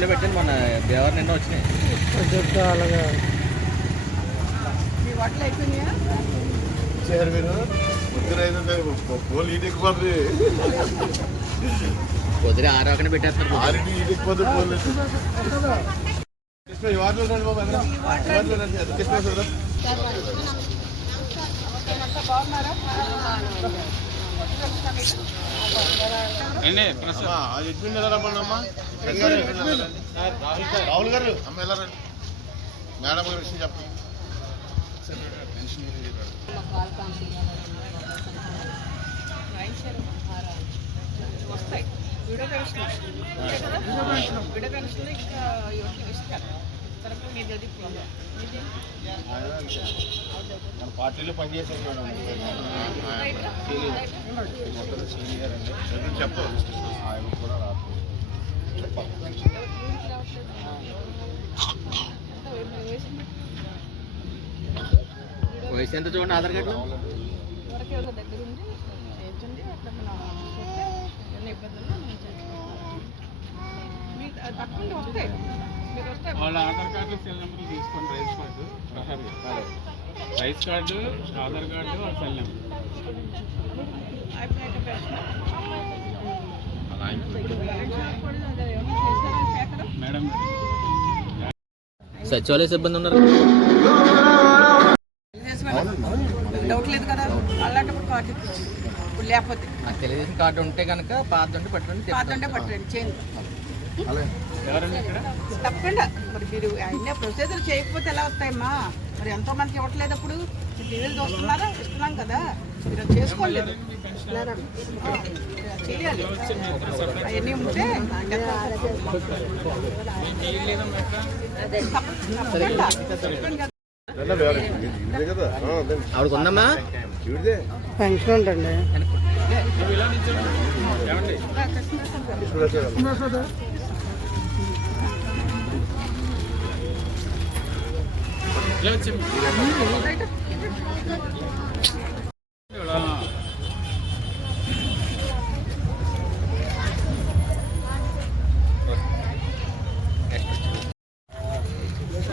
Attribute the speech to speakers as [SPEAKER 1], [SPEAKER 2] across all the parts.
[SPEAKER 1] గ్రూప్లో పెట్టాను మొన్న దేవర్ నిన్న వచ్చినాయి.
[SPEAKER 2] చెప్తా అలాగా.
[SPEAKER 3] మీ వాటిలో అయిపోయినాయా
[SPEAKER 4] చేరు మీరు? పొద్దున
[SPEAKER 1] ఆరు ఒకటి
[SPEAKER 4] ఆరింటి పోలు కృష్ణ ఈ వాటిలో రండి బాబు అందరం. రండి. కృష్ణ
[SPEAKER 3] బాగున్నారా?
[SPEAKER 4] రాహుల్ గారు అమ్మ ఎలా రండి మేడం గారు విషయం చెప్పండి.
[SPEAKER 3] వస్తాయి. పెన్షన్ పెన్షన్ ఇస్తారు మీది
[SPEAKER 4] మన పార్టీలో పనిచేసారు మేడం. మొత్తం సీనియర్ అండి. ఆయన కూడా రాదు.
[SPEAKER 1] వయసు ఎంత చూడండి ఆధార్ కార్డు
[SPEAKER 3] వరకు ఎవరో దగ్గర ఉండి చేయించండి అట్లా మనం చూస్తే ఏమైనా ఇబ్బందులు మనం చేసుకుంటాం మీ తప్పకుండా వస్తాయి మీరు వస్తే
[SPEAKER 5] వాళ్ళ ఆధార్ కార్డు సెల్ నెంబర్ తీసుకోండి rice card. Rice card Aadhaar card cell madam
[SPEAKER 1] సచివాలయ సిబ్బంది ఉన్నారు?
[SPEAKER 3] డౌట్ లేదు కదా. అలాంటప్పుడు కార్డు ఇప్పించింది ఇప్పుడు లేకపోతే.
[SPEAKER 1] ఆ తెలుగుదేశం కార్డు ఉంటే కనుక పాత ఉంటే పట్టుకోండి
[SPEAKER 3] పాత అంటే పట్టండి చేయండి. తప్పకుండా. మరి మీరు అయినా ప్రొసీజర్ చేయకపోతే ఎలా వస్తాయమ్మా? మరి ఎంతో మందికి ఇవ్వట్లేదు అప్పుడు? టీవీలు చూస్తున్నారా? ఇస్తున్నాం కదా. మీరు అది చేసుకోలేదు చేయాలి. అవన్నీ ఉంటే తప్పకుండా.
[SPEAKER 1] ఆవిడకు ఉందమ్మా
[SPEAKER 2] పెన్షన్ ఉంటండి
[SPEAKER 5] నువ్వు ఇలా నిల్చోండి. ఏమండి
[SPEAKER 4] కృష్ణుడు వచ్చాడు.
[SPEAKER 5] ఇలా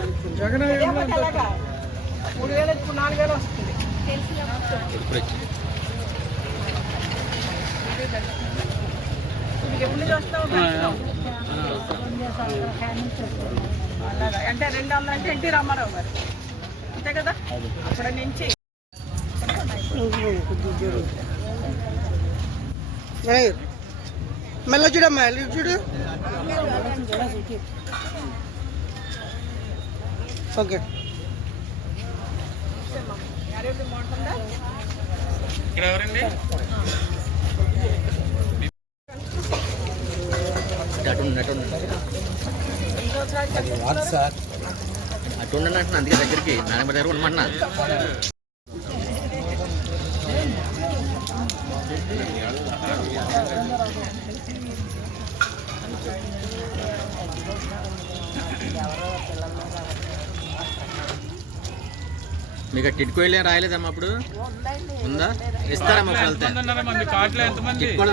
[SPEAKER 5] వచ్చి
[SPEAKER 2] జగన్
[SPEAKER 3] లేకపోతే ఎలాగా? మూడు వేలు ఇప్పుడు నాలుగు వేలు వస్తుంది
[SPEAKER 1] ఇప్పుడు వచ్చింది
[SPEAKER 3] మీకు ఎప్పుడు నుంచి వస్తావు పెన్షన్? అలాగా అంటే రెండు వందలు అంటే ఎన్టీ రామారావు గారు అంతే కదా అక్కడ నుంచి
[SPEAKER 2] మెల్ల చూడమ్మా వెళ్ళి చూడు ఓకే
[SPEAKER 5] ఇక్కడ ఎవరండి
[SPEAKER 1] సార్. అటు ఉండండి అంటున్నా అందుకే దగ్గరికి. దగ్గర ఉండమన్నా మీకు టిట్కో వెళ్ళి రాయలేదమ్మా అప్పుడు? ఉందా? ఇస్తారమ్మా కూడా ఉందంట కూడా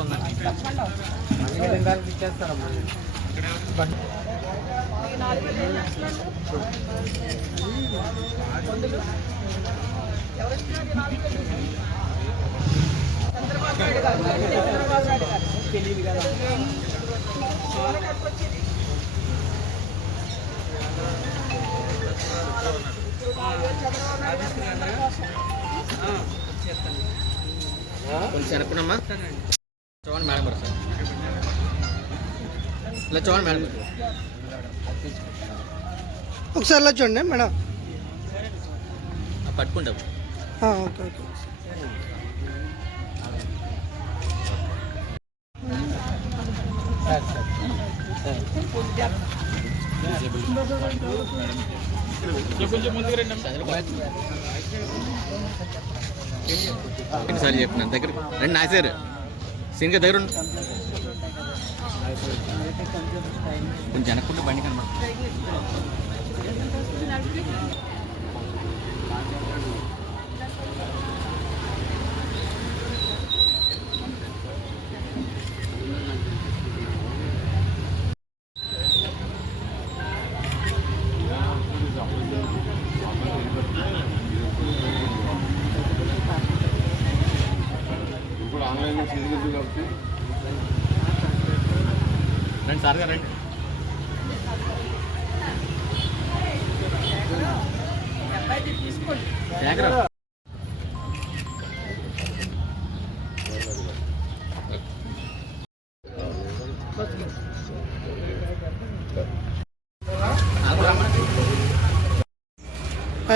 [SPEAKER 1] ఉందంట.
[SPEAKER 3] తప్పకుండా వస్తాయి. ఈ నాలుగు వేలు ఏం చేస్తున్నారు? మందులు? ఎవరు
[SPEAKER 1] కొంచెం వెనక్కునమ్మా. చూడండి మేడం గారు సార్. ఇలా చూడండి మేడం.
[SPEAKER 2] ఒకసారి ఇలా చూడండి మేడం.
[SPEAKER 1] పట్టుకుంటాం.
[SPEAKER 2] Okay okay.
[SPEAKER 1] ఎన్నిసార్లు చెప్తున్నాను దగ్గర రండి నాసారు సీన్గా దగ్గర కొంచెం వెనక్కుంటే బండి కనబడుతుంది రండి సార్ గారు రండి.
[SPEAKER 6] తీసుకోండి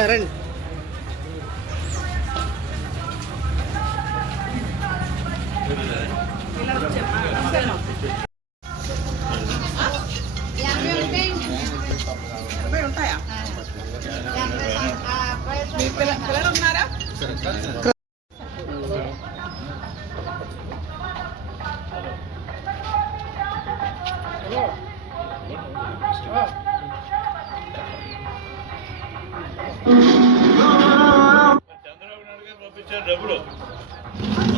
[SPEAKER 2] రండి.
[SPEAKER 7] చంద్రబాబు నాయుడు గారు పంపించారు డబ్బులు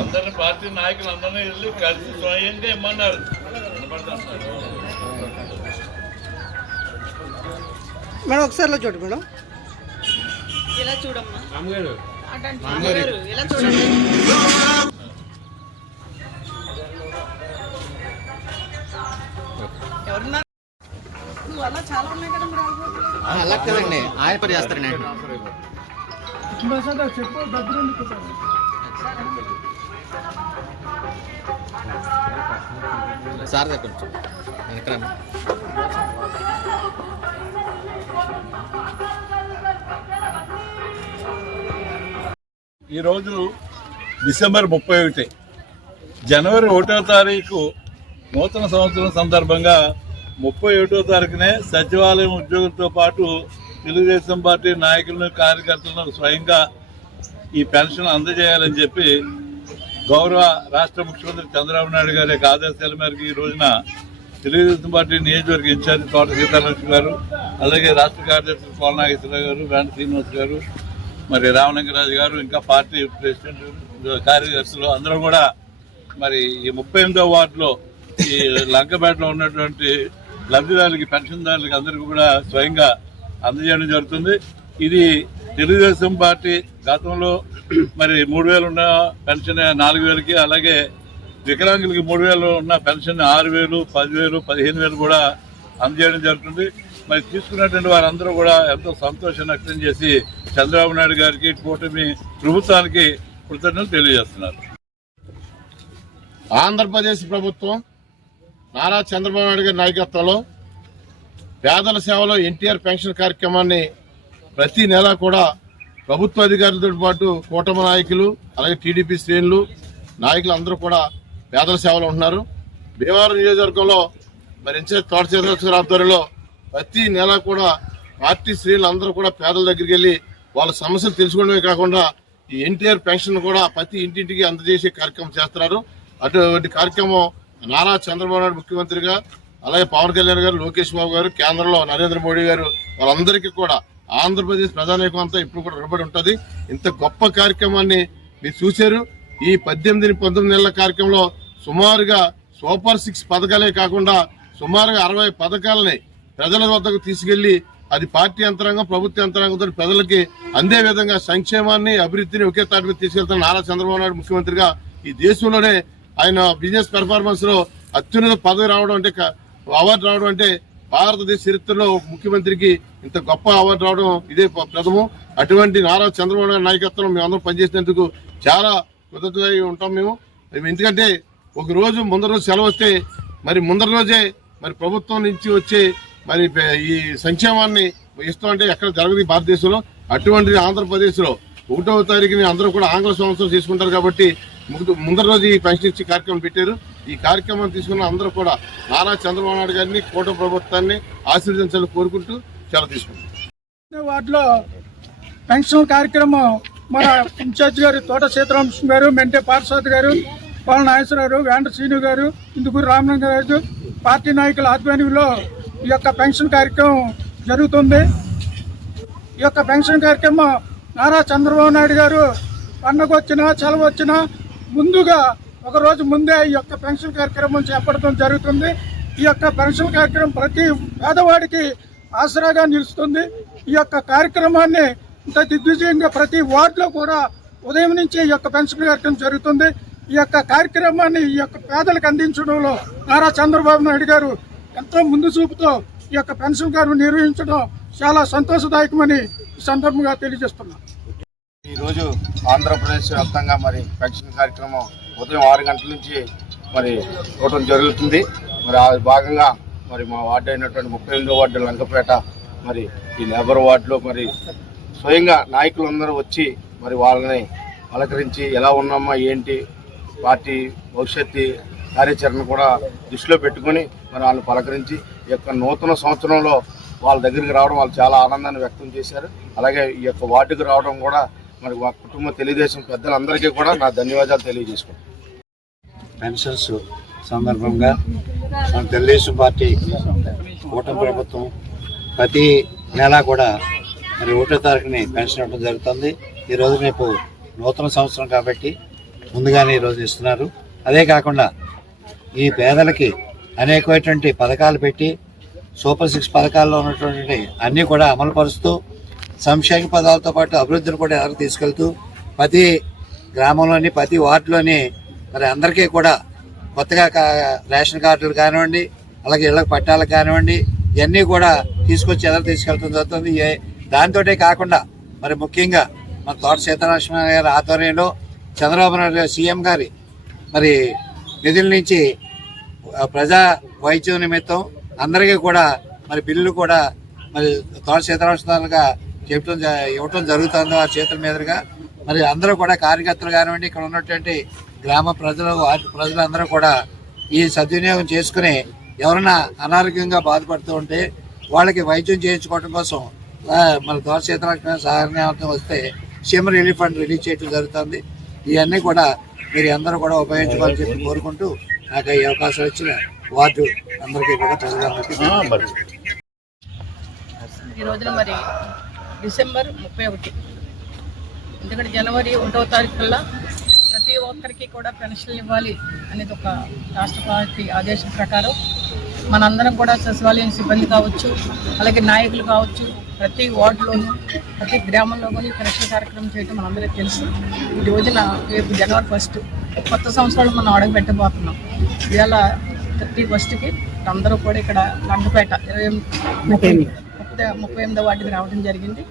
[SPEAKER 7] అందరిని పార్టీ నాయకులు అందరినీ వెళ్ళి కలిసి స్వయంగా ఇమ్మన్నారు.
[SPEAKER 2] మేడం ఒకసారి ఇలా చూడండి మేడం.
[SPEAKER 6] ఇలా చూడమ్మా. ఇలా చూడండి. అలా
[SPEAKER 1] కదండి. ఆయన పని చేస్తారండి సార్ దగ్గర
[SPEAKER 7] ఈరోజు డిసెంబర్ ముప్పై ఒకటి. జనవరి ఒకటో తారీఖు నూతన సంవత్సరం సందర్భంగా ముప్పై ఒకటో తారీఖునే సచివాలయం ఉద్యోగులతో పాటు తెలుగుదేశం పార్టీ నాయకులను కార్యకర్తలను స్వయంగా ఈ పెన్షన్ అందజేయాలని చెప్పి గౌరవ రాష్ట్ర ముఖ్యమంత్రి చంద్రబాబు నాయుడు గారి యొక్క ఆదేశాల మేరకు ఈ రోజున తెలుగుదేశం పార్టీ నియోజకవర్గ ఇన్ఛార్జి తోట సీతారామకృష్ణ గారు అలాగే రాష్ట్ర కార్యదర్శి కోలనాగేశ్వరరావు గారు వేణ శ్రీనివాస్ గారు మరి రామలింగరాజు గారు ఇంకా పార్టీ ప్రెసిడెంట్ కార్యదర్శులు అందరూ కూడా మరి ఈ ముప్పై ఎనిమిదో వార్డులో ఈ లంకపేటలో ఉన్నటువంటి లబ్ధిదారులకి పెన్షన్దారులకి అందరికీ కూడా స్వయంగా అందజేయడం జరుగుతుంది. ఇది తెలుగుదేశం పార్టీ గతంలో మరి మూడు వేలు ఉన్న పెన్షన్ నాలుగు వేలకి అలాగే వికలాంగులకి మూడు వేలు ఉన్న పెన్షన్ ఆరు వేలు పదివేలు పదిహేను వేలు కూడా అందజేయడం జరుగుతుంది. మరి తీసుకున్నటువంటి వారందరూ కూడా ఎంతో సంతోషం వ్యక్తం చేసి చంద్రబాబు నాయుడు గారికి కూటమి ప్రభుత్వానికి కృతజ్ఞతలు తెలియజేస్తున్నారు.
[SPEAKER 4] ఆంధ్రప్రదేశ్ ప్రభుత్వం నారా చంద్రబాబు నాయుడు గారి నాయకత్వంలో పేదల సేవలో ఎన్టీఆర్ పెన్షన్ కార్యక్రమాన్ని ప్రతి నెల కూడా ప్రభుత్వ అధికారులతో పాటు కూటమి నాయకులు అలాగే టీడీపీ శ్రేణులు నాయకులు అందరూ కూడా పేదల సేవలో ఉంటున్నారు. భీమవరం నియోజకవర్గంలో మరి ఇన్ఛార్జ్ తోట చంద్రశేఖర్ ఆధ్వర్యంలో ప్రతి నెల కూడా పార్టీ శ్రేణులు అందరూ కూడా పేదల దగ్గరికి వెళ్ళి వాళ్ళ సమస్యలు తెలుసుకోవడమే కాకుండా ఈ ఎన్టీఆర్ పెన్షన్ కూడా ప్రతి ఇంటింటికి అందజేసే కార్యక్రమం చేస్తున్నారు. అటువంటి కార్యక్రమం నారా చంద్రబాబు నాయుడు ముఖ్యమంత్రిగా అలాగే పవన్ కళ్యాణ్ గారు లోకేష్ బాబు గారు కేంద్రంలో నరేంద్ర మోడీ గారు వాళ్ళందరికీ కూడా ఆంధ్రప్రదేశ్ ప్రజానీకం అంతా ఇప్పుడు కూడా రుణపడి ఉంటుంది. ఇంత గొప్ప కార్యక్రమాన్ని మీరు చూశారు. ఈ పద్దెనిమిది పంతొమ్మిది నెలల కార్యక్రమంలో సుమారుగా సూపర్ సిక్స్ పథకాలే కాకుండా సుమారుగా అరవై పథకాలని ప్రజల వద్దకు తీసుకెళ్ళి అది పార్టీ యంత్రాంగం ప్రభుత్వ యంత్రాంగంతో ప్రజలకి అందే విధంగా సంక్షేమాన్ని అభివృద్ధిని ఒకే తాటిపై తీసుకెళ్తున్న నారా చంద్రబాబు నాయుడు ముఖ్యమంత్రిగా ఈ దేశంలోనే ఆయన బిజినెస్ పెర్ఫార్మెన్స్లో అత్యున్నత పదవి రావడం అంటే అవార్డు రావడం అంటే భారతదేశ చరిత్రలో ముఖ్యమంత్రికి ఇంత గొప్ప అవార్డు రావడం ఇదే ప్రథమం. అటువంటి నారా చంద్రబాబు నాయుడు నాయకత్వంలో మేము అందరం పనిచేసినందుకు చాలా కృతజ్ఞతలై ఉంటాం మేము. మేము ఎందుకంటే ఒక రోజు ముందర రోజు సెలవు వస్తే మరి ముందర రోజే మరి ప్రభుత్వం నుంచి వచ్చే మరి ఈ సంక్షేమాన్ని ఇస్తాం అంటే ఎక్కడ జరగదు భారతదేశంలో. అటువంటి ఆంధ్రప్రదేశ్లో. ఒకటవ తారీఖుని అందరూ కూడా ఆంగ్ల సంవత్సరం తీసుకుంటారు కాబట్టి ముందు- ముందర రోజు ఈ పెన్షన్ ఇచ్చి కార్యక్రమం పెట్టారు. ఈ కార్యక్రమం తీసుకున్న అందరూ కూడా నారా చంద్రబాబు నాయుడు గారిని కోట ప్రభుత్వాన్ని ఆశీర్వదించాలని కోరుకుంటూ సెలవు తీసుకున్నాం
[SPEAKER 8] వాటిలో పెన్షన్ కార్యక్రమం మన ఇన్ఛార్జ్ గారు తోట సీతారామకృష్ణ గారు మెంటే పార్సాద్ గారు పాల నాగేశ్వరరావు వెంట వేండ శ్రీను గారు ఇందుకూరు రామలింగరాజు పార్టీ నాయకుల ఆధ్వర్యంలో ఈ యొక్క పెన్షన్ కార్యక్రమం జరుగుతుంది. ఈ యొక్క పెన్షన్ కార్యక్రమం నారా చంద్రబాబు నాయుడు గారు పండగ వచ్చినా సెలవు వచ్చినా ముందుగా ఒక రోజు ముందే ఈ యొక్క పెన్షన్ కార్యక్రమం చేపట్టడం జరుగుతుంది. ఈ యొక్క పెన్షన్ కార్యక్రమం ప్రతి పేదవాడికి ఆసరాగా నిలుస్తుంది. ఈ యొక్క కార్యక్రమాన్ని ఇంత దిగ్విజయంగా ప్రతి వార్డులో కూడా ఉదయం నుంచి ఈ యొక్క పెన్షన్ కార్యక్రమం జరుగుతుంది. ఈ యొక్క కార్యక్రమాన్ని ఈ యొక్క పేదలకు అందించడంలో నారా చంద్రబాబు నాయుడు గారు ఎంతో ముందు చూపుతో ఈ యొక్క పెన్షన్ కార్డు నిర్వహించడం చాలా సంతోషదాయకమని ఈ సందర్భంగా తెలియజేస్తున్నాను.
[SPEAKER 4] ఈరోజు ఆంధ్రప్రదేశ్ వ్యాప్తంగా మరి పెన్షన్ కార్యక్రమం ఉదయం ఆరు గంటల నుంచి మరి చూడటం జరుగుతుంది. మరి ఆ భాగంగా మరి మా వార్డు అయినటువంటి ముప్పై ఎనిమిదో వార్డు లంకపేట మరి ఈ లేబర్ వార్డులో మరి స్వయంగా నాయకులందరూ వచ్చి మరి వాళ్ళని పలకరించి ఎలా ఉన్నామా ఏంటి పార్టీ భవిష్యత్తు కార్యాచరణ కూడా దృష్టిలో పెట్టుకొని మరి వాళ్ళని పలకరించి ఈ యొక్క నూతన సంవత్సరంలో వాళ్ళ దగ్గరికి రావడం వాళ్ళు చాలా ఆనందాన్ని వ్యక్తం చేశారు. అలాగే ఈ యొక్క వార్డుకు రావడం కూడా మరి మా కుటుంబ తెలుగుదేశం పెద్దలందరికీ కూడా నా ధన్యవాదాలు తెలియజేసుకుంటాను
[SPEAKER 5] పెన్షన్స్ సందర్భంగా మన తెలుగుదేశం పార్టీ కూటమి ప్రభుత్వం ప్రతి నెల కూడా మరి ఒకటో తారీఖుని పెన్షన్ ఇవ్వడం జరుగుతుంది. ఈ రోజు రేపు నూతన సంవత్సరం కాబట్టి ముందుగానే ఈరోజు ఇస్తున్నారు. అదే కాకుండా ఈ పేదలకి అనేకమైనటువంటి పథకాలు పెట్టి సూపర్ సిక్స్ పథకాల్లో ఉన్నటువంటి అన్నీ కూడా అమలు పరుస్తూ సంక్షేమ పదాలతో పాటు అభివృద్ధిని కూడా ఎదురు తీసుకెళ్తూ ప్రతి గ్రామంలోని ప్రతి వార్డులోని మరి అందరికీ కూడా కొత్తగా కా- రేషన్ కార్డులు కానివ్వండి అలాగే ఇళ్ళకి పట్టాలు కానివ్వండి ఇవన్నీ కూడా తీసుకొచ్చి ఎదురు తీసుకెళ్తుంది జరుగుతుంది. దాంతో దాంతోటే కాకుండా మరి ముఖ్యంగా మన తోట సీతారామణ గారి ఆధ్వర్యంలో చంద్రబాబు నాయుడు గారు సీఎం గారి మరి నిధుల నుంచి ప్రజా వైద్యం నిమిత్తం అందరికీ కూడా మరి బిల్లులు కూడా మరి తోట సీతారామగా చెప్పడం ఇవ్వటం జరుగుతుంది ఆ చేతుల మీదుగా. మరి అందరూ కూడా కార్యకర్తలు కానివ్వండి ఇక్కడ ఉన్నటువంటి గ్రామ ప్రజలు ప్రజలందరూ కూడా ఈ సద్వినియోగం చేసుకుని ఎవరైనా అనారోగ్యంగా బాధపడుతూ ఉంటే వాళ్ళకి వైద్యం చేయించుకోవడం కోసం మన తోట సీతారామ సహాయం వస్తే సీఎం రిలీఫ్ ఫండ్ రిలీజ్ చేయడం జరుగుతుంది. ఇవన్నీ కూడా మీరు అందరూ కూడా ఉపయోగించుకోవాలని చెప్పి కోరుకుంటూ నాకు ఈ అవకాశం ఇచ్చిన వార్డు అందరికీ కూడా ప్రజలందరికీ
[SPEAKER 6] ఈ రోజున మరి డిసెంబర్ ముప్పై ఒకటి. ఎందుకంటే జనవరి ఒకటో తారీఖు కల్లా ప్రతి ఒక్కరికి కూడా పెన్షన్లు ఇవ్వాలి అనేది ఒక రాష్ట్ర పార్టీ ఆదేశం ప్రకారం మనందరం కూడా సచివాలయం సిబ్బంది కావచ్చు అలాగే నాయకులు కావచ్చు ప్రతి వార్డులోనూ ప్రతి గ్రామంలో కూడా ఈ పెన్షన్ కార్యక్రమం చేయడం మనందరికీ తెలుసు. ఈ రోజున రేపు జనవరి ఫస్ట్ కొత్త సంవత్సరాలు మనం అడుగు పెట్టబోతున్నాం ఇవాళ థర్టీ ఫస్ట్కి అందరూ కూడా ఇక్కడ లంకపేట ఇరవై ముప్పై ఎనిమిదో వార్డుకి రావడం జరిగింది.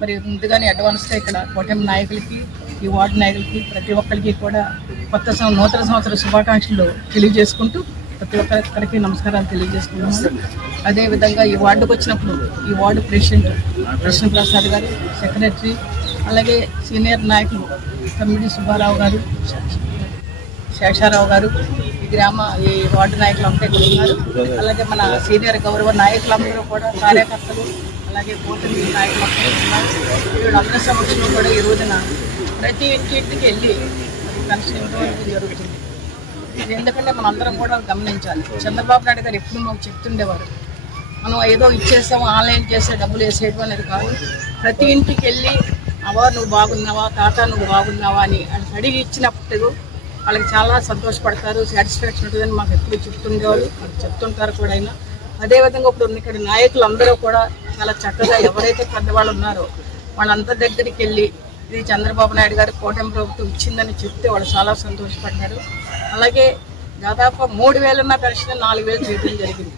[SPEAKER 6] మరి ముందుగానే అడ్వాన్స్గా ఇక్కడ కూటమి నాయకులకి ఈ వార్డు నాయకులకి ప్రతి ఒక్కరికి కూడా కొత్త నూతన సంవత్సర శుభాకాంక్షలు తెలియజేసుకుంటూ ప్రతి ఒక్కరికి నమస్కారాలు తెలియజేసుకుంటున్నాను అదేవిధంగా ఈ వార్డుకు వచ్చినప్పుడు ఈ వార్డు ప్రెసిడెంట్ కృష్ణప్రసాద్ గారు సెక్రటరీ అలాగే సీనియర్ నాయకులు తమ్మిడి సుబ్బారావు గారు శేషారావు గారు గ్రామ ఈ వార్డు నాయకులు అంతా కూడా ఉన్నారు అలాగే మన సీనియర్ గౌరవ నాయకులందరూ కూడా కార్యకర్తలు అలాగే కూటమి నాయకులు అందరూ ఉన్నారు వీళ్ళందరి సమక్షంలో కూడా ఈ రోజున ప్రతి ఇంటికి వెళ్ళి మరి జరుగుతుంది. ఇది ఎందుకంటే మనందరం కూడా గమనించాలి. చంద్రబాబు నాయుడు గారు ఎప్పుడు మాకు చెప్తుండేవారు మనం ఏదో ఇచ్చేసాము ఆన్లైన్ చేసే డబ్బులు వేసేయడం అనేది కాదు. ప్రతి ఇంటికి వెళ్ళి అవా నువ్వు బాగున్నావా? తాత నువ్వు బాగున్నావా? అని అడిగి ఇచ్చినప్పుడు వాళ్ళకి చాలా సంతోషపడతారు సాటిస్ఫాక్షన్ ఉంటుందని మాకు ఎప్పుడు చెప్తుండేవాళ్ళు మాకు చెప్తుంటారు కూడా అయినా. అదేవిధంగా ఇప్పుడు ఇక్కడ నాయకులు అందరూ కూడా చాలా చక్కగా ఎవరైతే పెద్దవాళ్ళు ఉన్నారో వాళ్ళందరి దగ్గరికి వెళ్ళి ఇది చంద్రబాబు నాయుడు గారు కూటమి ప్రభుత్వం ఇచ్చిందని చెప్తే వాళ్ళు చాలా సంతోషపడ్డారు. అలాగే దాదాపు మూడు వేలున్న పెన్షన్ నాలుగు వేలు చేయడం జరిగింది.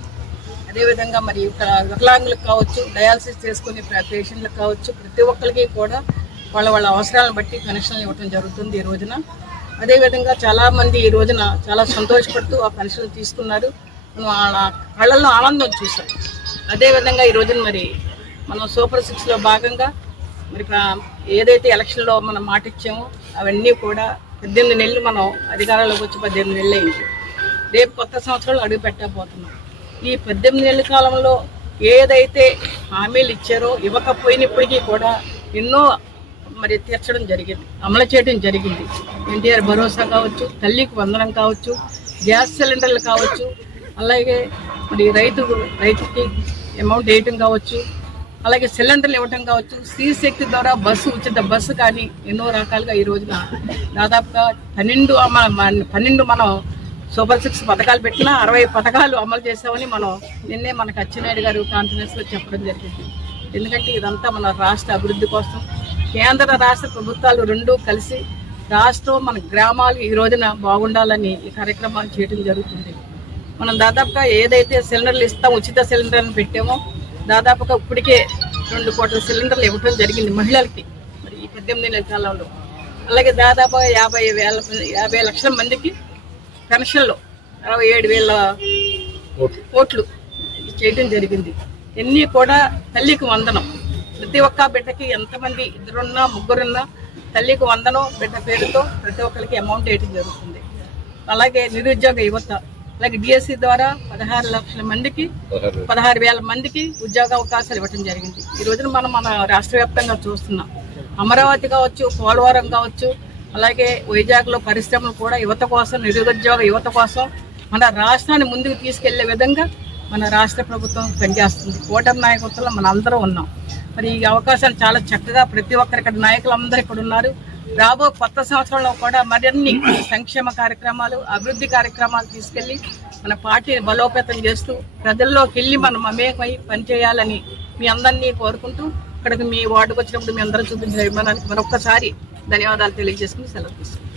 [SPEAKER 6] అదేవిధంగా మరి ఇక్కడ వికలాంగులకు కావచ్చు డయాలసిస్ చేసుకునే పేషెంట్లకు కావచ్చు ప్రతి ఒక్కరికి కూడా వాళ్ళ వాళ్ళ అవసరాలను బట్టి పెన్షన్లు ఇవ్వడం జరుగుతుంది ఈ రోజున. అదేవిధంగా చాలామంది ఈ రోజున చాలా సంతోషపడుతూ ఆ పెన్షన్ తీసుకున్నారు. మనం వాళ్ళ కళ్ళల్లో ఆనందం చూసాం. అదేవిధంగా ఈ రోజున మరి మనం సూపర్ సిక్స్లో భాగంగా మరి ఏదైతే ఎలక్షన్లో మనం మాట ఇచ్చామో అవన్నీ కూడా పద్దెనిమిది నెలలు మనం అధికారంలోకి వచ్చి పద్దెనిమిది నెలలు అయింది. రేపు కొత్త సంవత్సరాలు అడుగు పెట్టబోతున్నాం. ఈ పద్దెనిమిది నెలల కాలంలో ఏదైతే హామీలు ఇచ్చారో ఇవ్వకపోయినప్పటికీ కూడా ఎన్నో మరి తీర్చడం జరిగింది. అమలు చేయడం జరిగింది. ఎన్టీఆర్ భరోసా కావచ్చు తల్లికి వందనం కావచ్చు గ్యాస్ సిలిండర్లు కావచ్చు అలాగే మరి రైతు రైతుకి అమౌంట్ వేయటం కావచ్చు అలాగే సిలిండర్లు ఇవ్వటం కావచ్చు స్త్రీ శక్తి ద్వారా బస్సు ఉచిత బస్సు కానీ ఎన్నో రకాలుగా ఈ రోజున దాదాపుగా పన్నెండు మన- పన్నెండు మనం సూపర్ సిక్స్ పథకాలు పెట్టినా అరవై పథకాలు అమలు చేసామని మనం నిన్నే మనకు అచ్చెన్నాయుడు గారు కాన్ఫిడెన్స్లో చెప్పడం జరిగింది. ఎందుకంటే ఇదంతా మన రాష్ట్ర అభివృద్ధి కోసం కేంద్ర రాష్ట్ర ప్రభుత్వాలు రెండూ కలిసి రాష్ట్రం మన గ్రామాలు ఈ రోజున బాగుండాలని ఈ కార్యక్రమాలు చేయడం జరుగుతుంది. మనం దాదాపుగా ఏదైతే సిలిండర్లు ఇస్తాం ఉచిత సిలిండర్ని పెట్టామో దాదాపుగా ఇప్పటికే రెండు కోట్ల సిలిండర్లు ఇవ్వడం జరిగింది మహిళలకి మరి ఈ పద్దెనిమిది నెలల కాలంలో. అలాగే దాదాపు యాభై వేల యాభై లక్షల మందికి పెన్షన్లు అరవై ఏడు వేల ఓట్లు. చేయడం జరిగింది. ఎన్ని కూడా తల్లికి వందనం. ప్రతి ఒక్క బిడ్డకి ఎంతమంది ఇద్దరున్నా ముగ్గురున్నా తల్లికి వందనం బిడ్డ పేరుతో ప్రతి ఒక్కరికి అమౌంట్ వేయడం జరుగుతుంది. అలాగే నిరుద్యోగ యువత అలాగే డిఎస్సి ద్వారా పదహారు లక్షల మందికి పదహారు. వేల మందికి ఉద్యోగ అవకాశాలు ఇవ్వడం జరిగింది. ఈ రోజున మనం మన రాష్ట్ర వ్యాప్తంగా చూస్తున్నాం. అమరావతి కావచ్చు పోలవరం కావచ్చు అలాగే వైజాగ్లో పరిశ్రమలు కూడా యువత కోసం నిరుద్యోగ యువత కోసం మన రాష్ట్రాన్ని ముందుకు తీసుకెళ్ళే విధంగా మన రాష్ట్ర ప్రభుత్వం పనిచేస్తుంది. కూటమి నాయకత్వంలో మన అందరం ఉన్నాం. మరి ఈ అవకాశాలు చాలా చక్కగా ప్రతి ఒక్కరు ఇక్కడ నాయకులందరూ ఇక్కడ ఉన్నారు. రాబో కొత్త సంవత్సరంలో కూడా మరిన్ని సంక్షేమ కార్యక్రమాలు అభివృద్ధి కార్యక్రమాలు తీసుకెళ్ళి మన పార్టీని బలోపేతం చేస్తూ ప్రజల్లోకి వెళ్ళి మనం అమేకమై పనిచేయాలని మీ అందరినీ కోరుకుంటూ ఇక్కడికి మీ వార్డుకు వచ్చినప్పుడు మీ అందరూ చూపించిన అభిమానానికి మరొక్కసారి ధన్యవాదాలు తెలియజేసుకుని సెలవు తీసుకుంటాం